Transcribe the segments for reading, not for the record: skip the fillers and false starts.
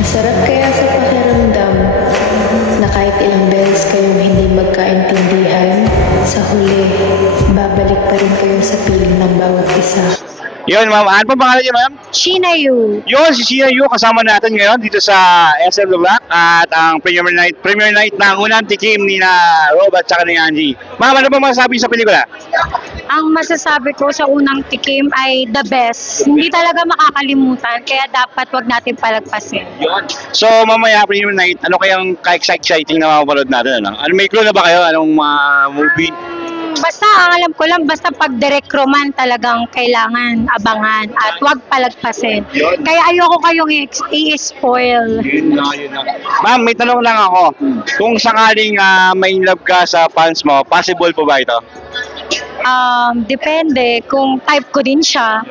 Masarap kaya sa pakiramdam na kahit ilang beses kayong hindi magkaintindihan, sa huli, babalik pa rin kayo sa piling ng bawat isa. Yun, ma'am. Ano pa pangalan niyo, ma'am? Sheena Yu. Yun, si Sheena Yu, kasama natin ngayon dito sa SM The Block at ang premiere night ng unang tikim ni na Rob at saka ni Angie. Ma'am, ano ba masasabi sa pelikula? Ang masasabi ko sa unang tikim ay the best. Hindi talaga makakalimutan, kaya dapat wag natin palagpasin. Yun. So, mamaya premiere night, ano kayang ka-exciting na mapapanood natin? Ano, may clue na ba kayo? Anong movie? Basta, ang alam ko lang, basta pag direct roman talagang kailangan abangan at wag palagpasin. Yun. Kaya ayoko kayong i-spoil. Yun na. Ma'am, may tanong lang ako. Kung sakaling may love ka sa fans mo, possible po ba ito? Depende kung type ko din siya.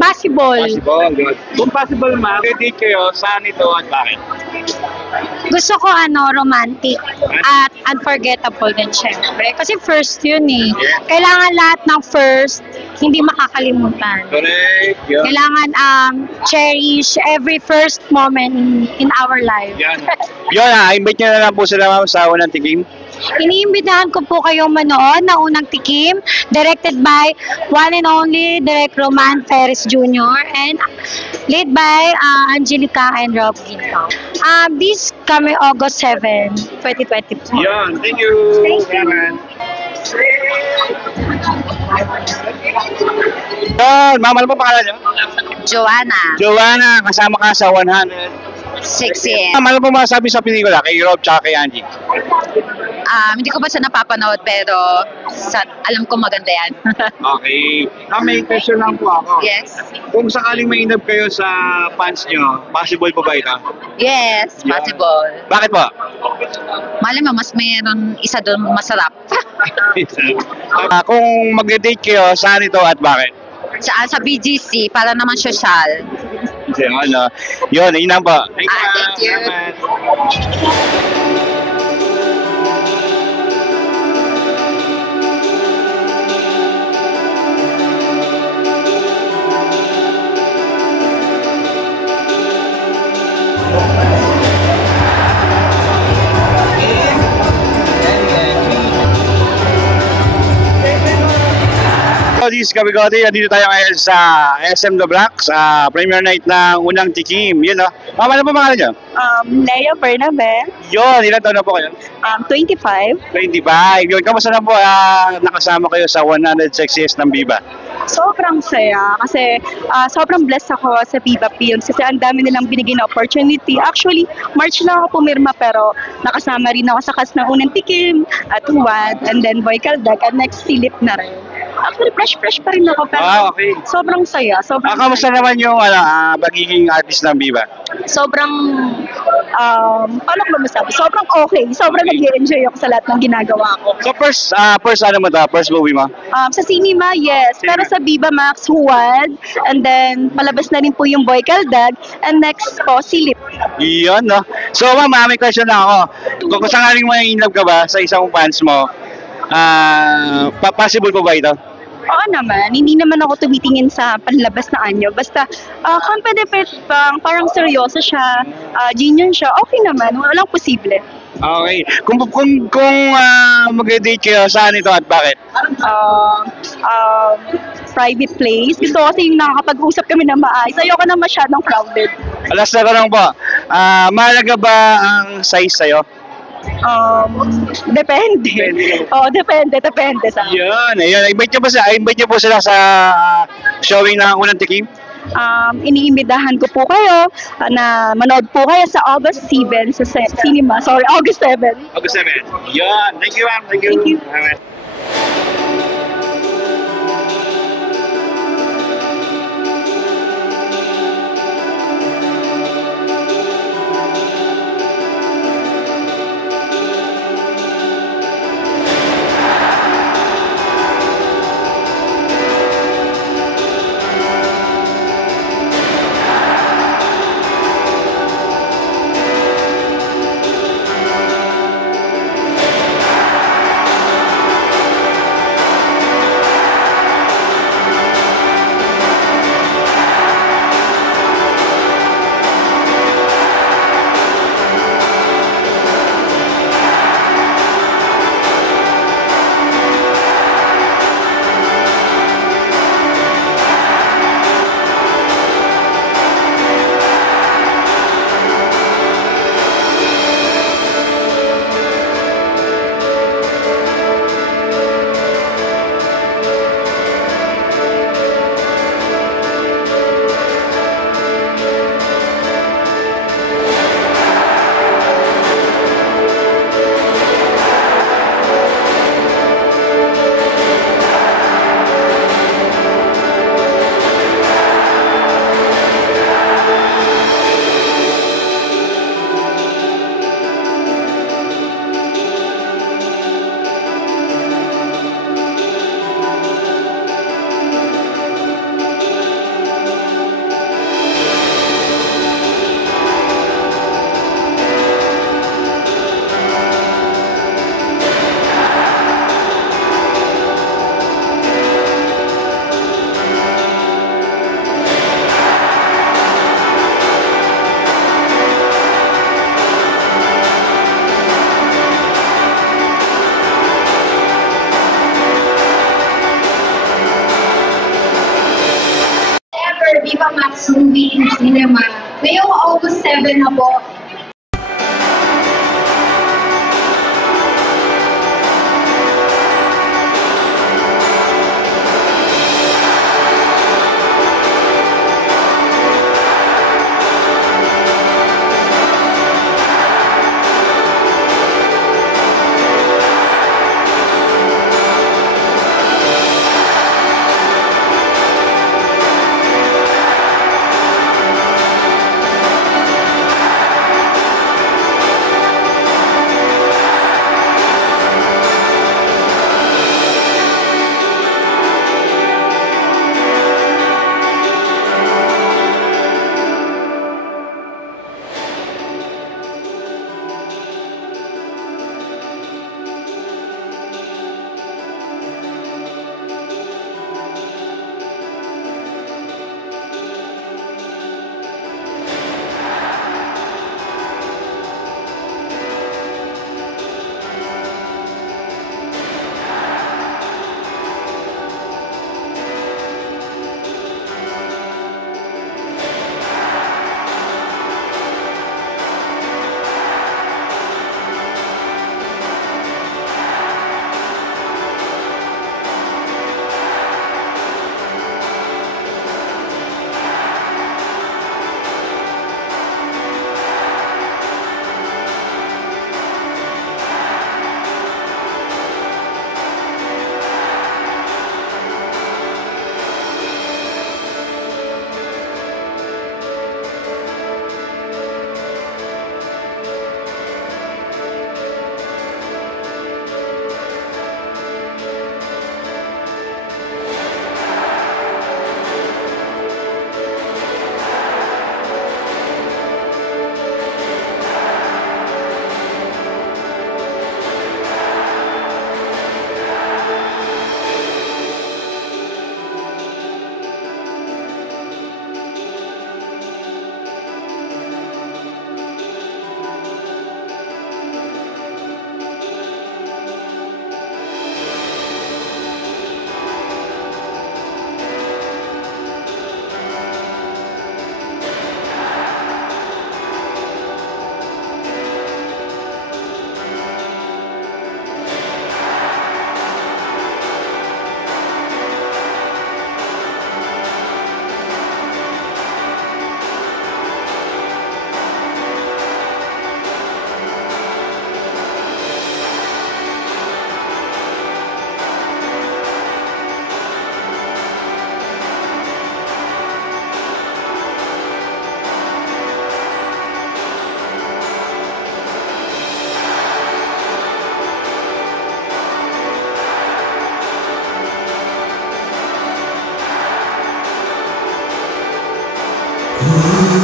Possible. Good. Kung possible, ma'am, date kayo, saan ito at bakit? Gusto ko romantic at unforgettable din syempre. Kasi first yun eh. Kailangan lahat ng first, hindi makakalimutan. Correct. Yun. Kailangan cherish every first moment in our life. Yan. Yun, invite nyo na lang po sila, ma'am, sa unang tikim. Iniimbitahan ko po kayong manood ng unang tikim, directed by one and only Direk Roman Perez Jr. and led by Angelica and Rob Ginto. This coming August 7, 2024. Yan, thank you. Thank you. Yan, ma'am, ano pa pangalan nyo? Joanna, kasama ka sa 100. 6 Ma'am, ano pa masasabi sa pelikula kay Rob tsaka kay Angie? Hindi ko pa siya napapanood pero alam ko maganda yan. Okay. May question lang po ako. Yes. Kung sakaling mainab kayo sa fans nyo, possible po ba ito? Yes, possible. Bakit po? Malay mo, mas mayroon isa doon masarap. Kung mag-date kayo, saan ito at bakit? Sa BGC, para naman social. Yun, yun lang po. Thank you. This is Kabigoti, dito tayo ngayon sa SM The Block, sa premiere night ng unang tikim. Yun, no? Mama, ano pa pangalan nyo? Lea Bernabe, Yun, ilan taon na po kayo? 25. 25. Yun, kamusta na po nakasama kayo sa 100 Sexiest ng Viva? Sobrang saya kasi sobrang blessed ako sa Viva Films kasi ang dami nilang binigay na opportunity. Actually, March lang ako pumirma pero nakasama rin ako sa cast ng unang tikim at Huwad and then Boy Kaldag at next Silip na rin. Actually, fresh pa rin ako pero Okay. sobrang saya. Sobrang Kamusta naman yung pagiging artist ng Viva? sobrang paano ko ba masabi? Sobrang okay. Sobrang nag-enjoy ako sa lahat ng ginagawa ko. So first ano mo to? First movie mo? Sa cinema, yes. Pero sa Viva Max, Huwad. And then, palabas na rin po yung Boy Kaldag. And next po, Silip. Yun, no? So, ma'am, may question lang ako. Kung sakaling may in love ka ba sa isang fans mo, possible po ba ito? Oo naman. Hindi naman ako tumitingin sa panlabas na anyo. Basta, confident bang, parang seryoso siya, genuine siya, okay naman. Walang posible. Okay. Kung mag-date kayo, saan ito at bakit? Private place. Gusto ko kasi yung nakakapag-usap kami na maayos. Ayoko na masyadong crowded. Alas na ko lang po. Mahalaga ba ang size sa'yo? Depende. Oo, depende sa Yun. Invite niyo po sila sa showing ng unang tikim? iniimbitahan ko po kayo na manood po kayo sa August 7 sa cinema. Sorry, August 7. August 7. Yun. Thank you, ma'am. Thank you. Thank you. Sunbeam Cinema. Ngayong August 7 na po,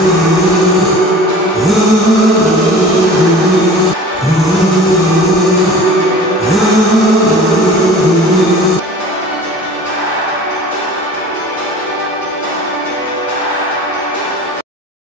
Ooh.